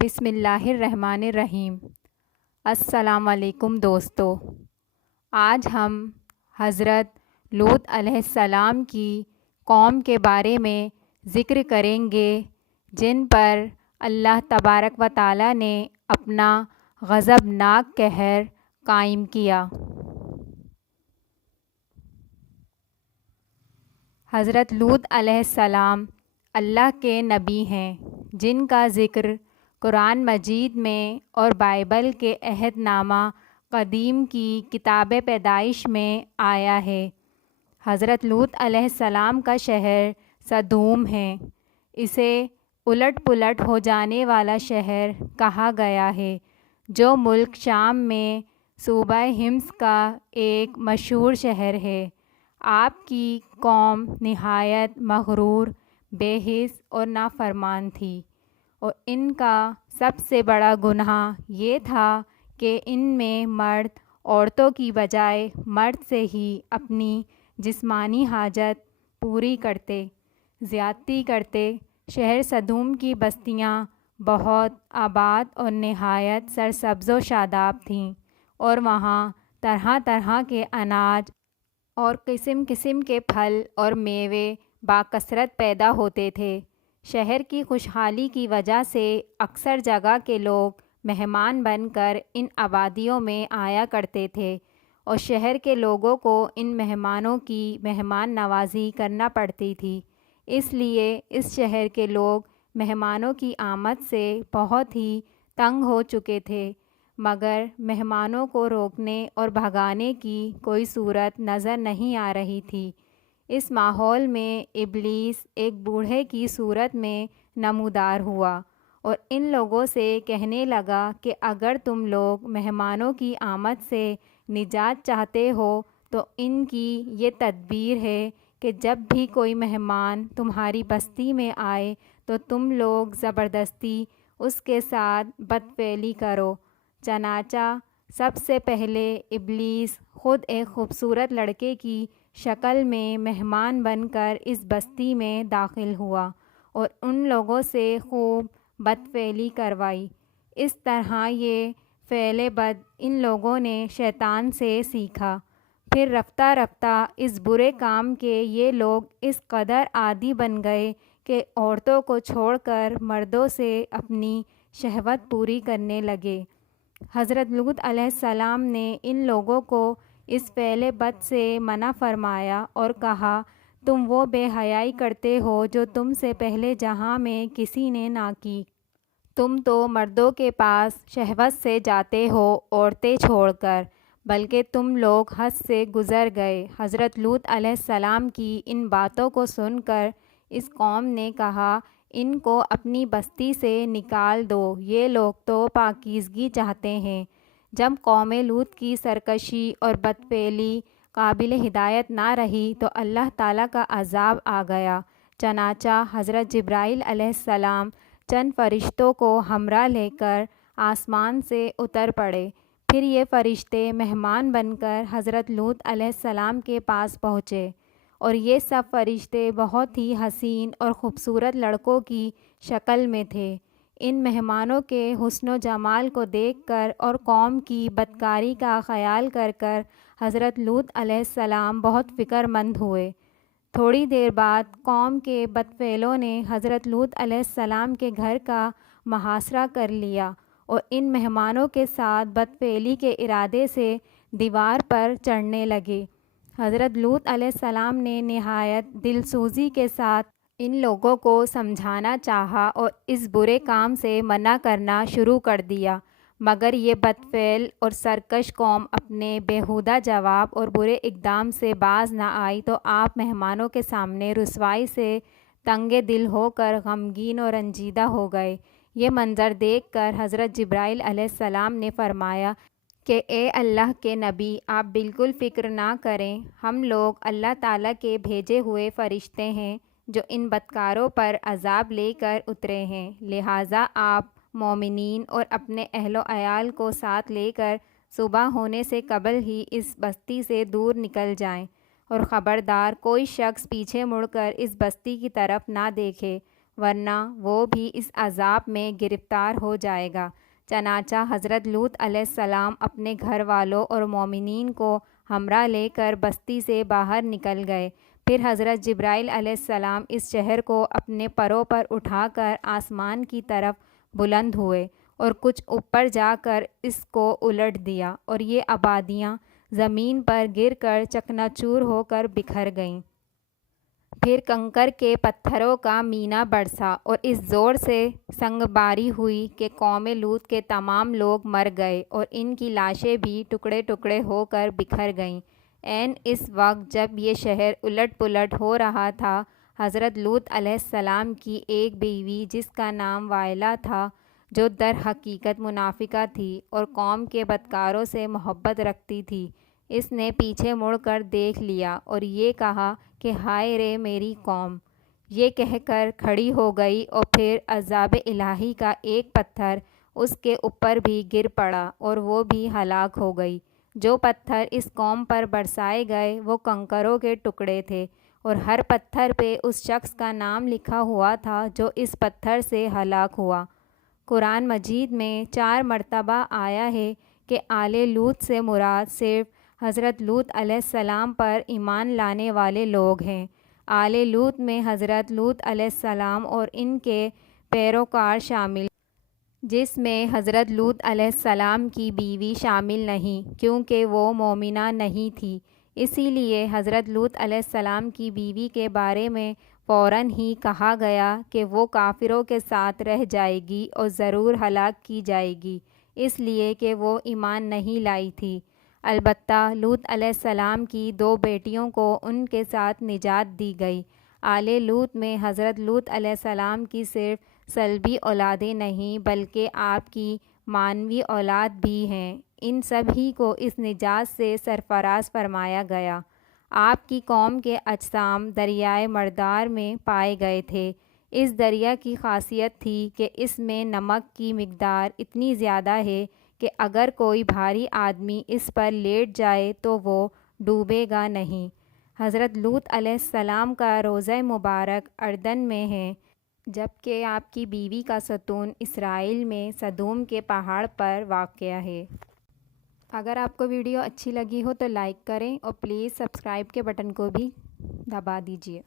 بسم اللہ الرحمن الرحیم۔ السلام علیکم دوستو، آج ہم حضرت لوط علیہ السلام کی قوم کے بارے میں ذکر کریں گے، جن پر اللہ تبارک و تعالی نے اپنا غضبناک قہر قائم کیا۔ حضرت لوط علیہ السلام اللہ کے نبی ہیں، جن کا ذکر قرآن مجید میں اور بائبل کے عہد نامہ قدیم کی کتاب پیدائش میں آیا ہے۔ حضرت لوط علیہ السلام کا شہر سدوم ہے۔ اسے الٹ پلٹ ہو جانے والا شہر کہا گیا ہے، جو ملک شام میں صوبہ حمص کا ایک مشہور شہر ہے۔ آپ کی قوم نہایت مغرور، بے حس اور نافرمان تھی، اور ان کا سب سے بڑا گناہ یہ تھا کہ ان میں مرد عورتوں کی بجائے مرد سے ہی اپنی جسمانی حاجت پوری کرتے، زیادتی کرتے۔ شہر سدوم کی بستیاں بہت آباد اور نہایت سرسبز و شاداب تھیں، اور وہاں طرح طرح کے اناج اور قسم قسم کے پھل اور میوے باکثرت پیدا ہوتے تھے۔ شہر کی خوشحالی کی وجہ سے اکثر جگہ کے لوگ مہمان بن کر ان آبادیوں میں آیا کرتے تھے، اور شہر کے لوگوں کو ان مہمانوں کی مہمان نوازی کرنا پڑتی تھی۔ اس لیے اس شہر کے لوگ مہمانوں کی آمد سے بہت ہی تنگ ہو چکے تھے، مگر مہمانوں کو روکنے اور بھگانے کی کوئی صورت نظر نہیں آ رہی تھی۔ اس ماحول میں ابلیس ایک بوڑھے کی صورت میں نمودار ہوا، اور ان لوگوں سے کہنے لگا کہ اگر تم لوگ مہمانوں کی آمد سے نجات چاہتے ہو تو ان کی یہ تدبیر ہے کہ جب بھی کوئی مہمان تمہاری بستی میں آئے تو تم لوگ زبردستی اس کے ساتھ بدفعلی کرو۔ چنانچہ سب سے پہلے ابلیس خود ایک خوبصورت لڑکے کی شکل میں مہمان بن کر اس بستی میں داخل ہوا، اور ان لوگوں سے خوب بدفعلی کروائی۔ اس طرح یہ فعل بد ان لوگوں نے شیطان سے سیکھا۔ پھر رفتہ رفتہ اس برے کام کے یہ لوگ اس قدر عادی بن گئے کہ عورتوں کو چھوڑ کر مردوں سے اپنی شہوت پوری کرنے لگے۔ حضرت لوط علیہ السلام نے ان لوگوں کو اس فعل بد سے منع فرمایا اور کہا، تم وہ بے حیائی کرتے ہو جو تم سے پہلے جہاں میں کسی نے نہ کی۔ تم تو مردوں کے پاس شہوت سے جاتے ہو عورتیں چھوڑ کر، بلکہ تم لوگ حد سے گزر گئے۔ حضرت لوط علیہ السلام کی ان باتوں کو سن کر اس قوم نے کہا، ان کو اپنی بستی سے نکال دو، یہ لوگ تو پاکیزگی چاہتے ہیں۔ جب قوم لوط کی سرکشی اور بدفعلی قابل ہدایت نہ رہی تو اللہ تعالیٰ کا عذاب آ گیا۔ چنانچہ حضرت جبرائیل علیہ السلام چند فرشتوں کو ہمراہ لے کر آسمان سے اتر پڑے۔ پھر یہ فرشتے مہمان بن کر حضرت لوط علیہ السلام کے پاس پہنچے، اور یہ سب فرشتے بہت ہی حسین اور خوبصورت لڑکوں کی شکل میں تھے۔ ان مہمانوں کے حسن و جمال کو دیکھ کر اور قوم کی بدکاری کا خیال کر کر حضرت لوط علیہ السلام بہت فکر مند ہوئے۔ تھوڑی دیر بعد قوم کے بدفعلوں نے حضرت لوط علیہ السلام کے گھر کا محاصرہ کر لیا، اور ان مہمانوں کے ساتھ بدفعلی کے ارادے سے دیوار پر چڑھنے لگے۔ حضرت لوط علیہ السلام نے نہایت دل سوزی کے ساتھ ان لوگوں کو سمجھانا چاہا اور اس برے کام سے منع کرنا شروع کر دیا، مگر یہ بدفعل اور سرکش قوم اپنے بیہودہ جواب اور برے اقدام سے باز نہ آئی تو آپ مہمانوں کے سامنے رسوائی سے تنگ دل ہو کر غمگین اور رنجیدہ ہو گئے۔ یہ منظر دیکھ کر حضرت جبرائیل علیہ السلام نے فرمایا کہ اے اللہ کے نبی، آپ بالکل فکر نہ کریں، ہم لوگ اللہ تعالیٰ کے بھیجے ہوئے فرشتے ہیں جو ان بدکاروں پر عذاب لے کر اترے ہیں، لہٰذا آپ مومنین اور اپنے اہل و عیال کو ساتھ لے کر صبح ہونے سے قبل ہی اس بستی سے دور نکل جائیں، اور خبردار کوئی شخص پیچھے مڑ کر اس بستی کی طرف نہ دیکھے، ورنہ وہ بھی اس عذاب میں گرفتار ہو جائے گا۔ چنانچہ حضرت لوط علیہ السلام اپنے گھر والوں اور مومنین کو ہمراہ لے کر بستی سے باہر نکل گئے۔ پھر حضرت جبرائیل علیہ السلام اس شہر کو اپنے پروں پر اٹھا کر آسمان کی طرف بلند ہوئے اور کچھ اوپر جا کر اس کو الٹ دیا، اور یہ آبادیاں زمین پر گر کر چکنا چور ہو کر بکھر گئیں۔ پھر کنکر کے پتھروں کا مینہ برسا اور اس زور سے سنگ باری ہوئی کہ قوم لوط کے تمام لوگ مر گئے اور ان کی لاشیں بھی ٹکڑے ٹکڑے ہو کر بکھر گئیں۔ عین اس وقت جب یہ شہر الٹ پلٹ ہو رہا تھا، حضرت لوط علیہ السلام کی ایک بیوی جس کا نام وائلہ تھا، جو در حقیقت منافقہ تھی اور قوم کے بدکاروں سے محبت رکھتی تھی، اس نے پیچھے مڑ کر دیکھ لیا اور یہ کہا کہ ہائے رے میری قوم! یہ کہہ کر کھڑی ہو گئی اور پھر عذاب الہی کا ایک پتھر اس کے اوپر بھی گر پڑا اور وہ بھی ہلاک ہو گئی۔ جو پتھر اس قوم پر برسائے گئے وہ کنکروں کے ٹکڑے تھے، اور ہر پتھر پہ اس شخص کا نام لکھا ہوا تھا جو اس پتھر سے ہلاک ہوا۔ قرآن مجید میں 4 مرتبہ آیا ہے کہ آل لوط سے مراد صرف حضرت لوط علیہ السلام پر ایمان لانے والے لوگ ہیں۔ آل لوط میں حضرت لوط علیہ السلام اور ان کے پیروکار شامل، جس میں حضرت لوط علیہ السلام کی بیوی شامل نہیں، کیونکہ وہ مومنہ نہیں تھی۔ اسی لیے حضرت لوط علیہ السلام کی بیوی کے بارے میں فوراً ہی کہا گیا کہ وہ کافروں کے ساتھ رہ جائے گی اور ضرور ہلاک کی جائے گی، اس لیے کہ وہ ایمان نہیں لائی تھی۔ البتہ لوط علیہ السلام کی 2 بیٹیوں کو ان کے ساتھ نجات دی گئی۔ آل لوط میں حضرت لوط علیہ السلام کی صرف سلبی اولادیں نہیں بلکہ آپ کی معنوی اولاد بھی ہیں۔ ان سبھی کو اس نجات سے سرفراز فرمایا گیا۔ آپ کی قوم کے اجسام دریائے مردار میں پائے گئے تھے۔ اس دریا کی خاصیت تھی کہ اس میں نمک کی مقدار اتنی زیادہ ہے کہ اگر کوئی بھاری آدمی اس پر لیٹ جائے تو وہ ڈوبے گا نہیں۔ حضرت لوط علیہ السلام کا روضہ مبارک اردن میں ہے، جبکہ آپ کی بیوی کا ستون اسرائیل میں سدوم کے پہاڑ پر واقع ہے۔ اگر آپ کو ویڈیو اچھی لگی ہو تو لائک کریں اور پلیز سبسکرائب کے بٹن کو بھی دبا دیجیے۔